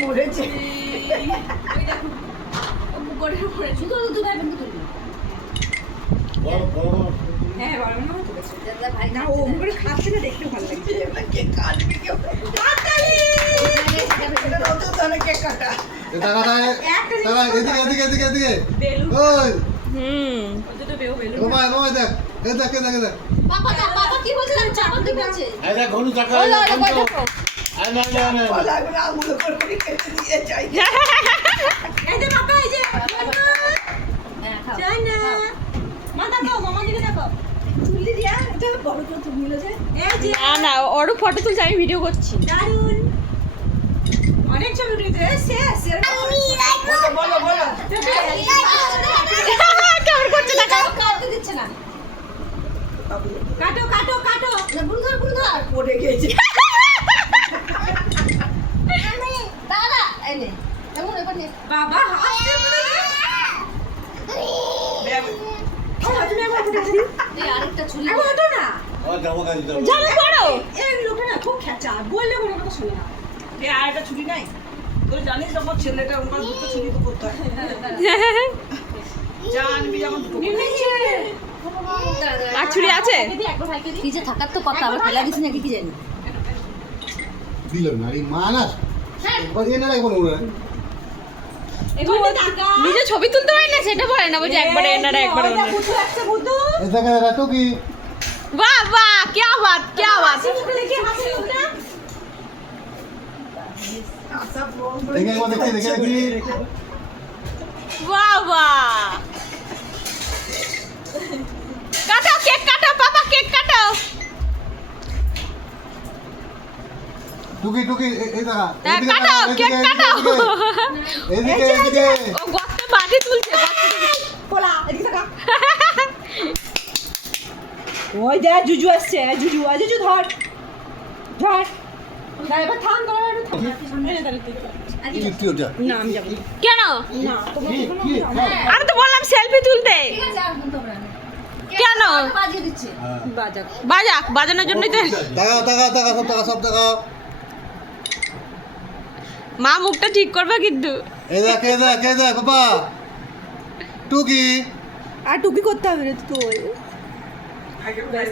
মরেছে হ্যাঁ ভাই না ও করে খাচ্ছে না দেখতে ভালো লাগছে কে কাটবি কেউ কে কাটা এদিকে ওই মামাই দেখ এ দেখ বাবা কি বলছে চাপা কি বলছে এই দেখ ঘনু টাকা আয় না লাগবে না আঙুল করে কেটে দিয়ে যাই এই যে বাবা এই যে জানা মা দেখো মামা দিকে দেখো তুলি দিয়া এটা বড় করে তুমি মিলে যে এই যে না ওর ফটো তুলছি আমি ভিডিও করছি দারুন অনেক ছবি উঠেছে শেষ বলো কেমন করছে না কাটতে দিচ্ছে না কাটো কাটো কাটো বুনধর পড়ে গেছে দাদা এই নে এমন এবার নে বাবা হাসছে মনে হয় তুমি একবার ফুটেছি এই আরেকটা ছুরি একবার ওঠো না ও যাবো কাজ দাও জানো করো এই লোকটা না খুব খেচা বললে কোনো কথা শুনে না এ আর একটা ছুরি নাই তুই জানিস যখন ছেলেটা ওনার দুটো ছুরি তো করতে হয় জানবি যখন দুটো আর ছুরি আছে কি যে থাকার তো কথা আবার ফেলা দিছি নাকি কি জানি দিল না এই মানাস এ না লাগবো না এবার টাকা নিজে ছবি তুলতে পারি না সেটা বলে না বলছে একবারে এনারা একবারে ওই দেখ, বুদ্ধু একটা বুদ্ধু এ দেখ রাটো কি वाह वाह क्या बात মুখে দেখি হাসি লোকটা আশা ফোন দেখে একবার দেখি वाह वाह काटो केक काटो पापा केक काटो টুকি এই দেখা काटो केक काटो এদিকে ও গর্তে বাটি তুলছে পোলা এদিকে থাকা ওই দে জুজু আসছে জুজু ধর না এবার থাম তোরা একটু থাম এই তাহলে তুই কি ওটা না আমি যাবো না। কেন না তোমরা কি কোনো কি আমি তো বললাম সেলফি তুলতে ঠিক আছে আর বুনতে হবে না কেন বাজিয়ে দিচ্ছে বাজা বাজানোর জন্যই তো টাকা সব টাকা মা মুখটা ঠিক করবে কিন্তু এই দেখ বাবা টুকি আর টুকি করতে হবে রে তুই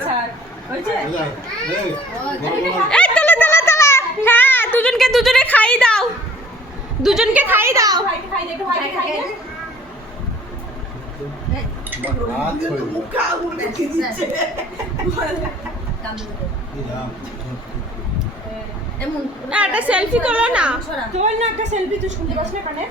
স্যার হয়েছে এই তোলা হ্যাঁ দুজনে খাই দাও দুজনকে খাই দাও খাই দে একটু খাই দে মুখা আঙুল দেখে দিচ্ছে এমন না একটা সেলফি তোলো না ছড়া তোর না একটা সেলফি তুই শুনতে পাস না কানে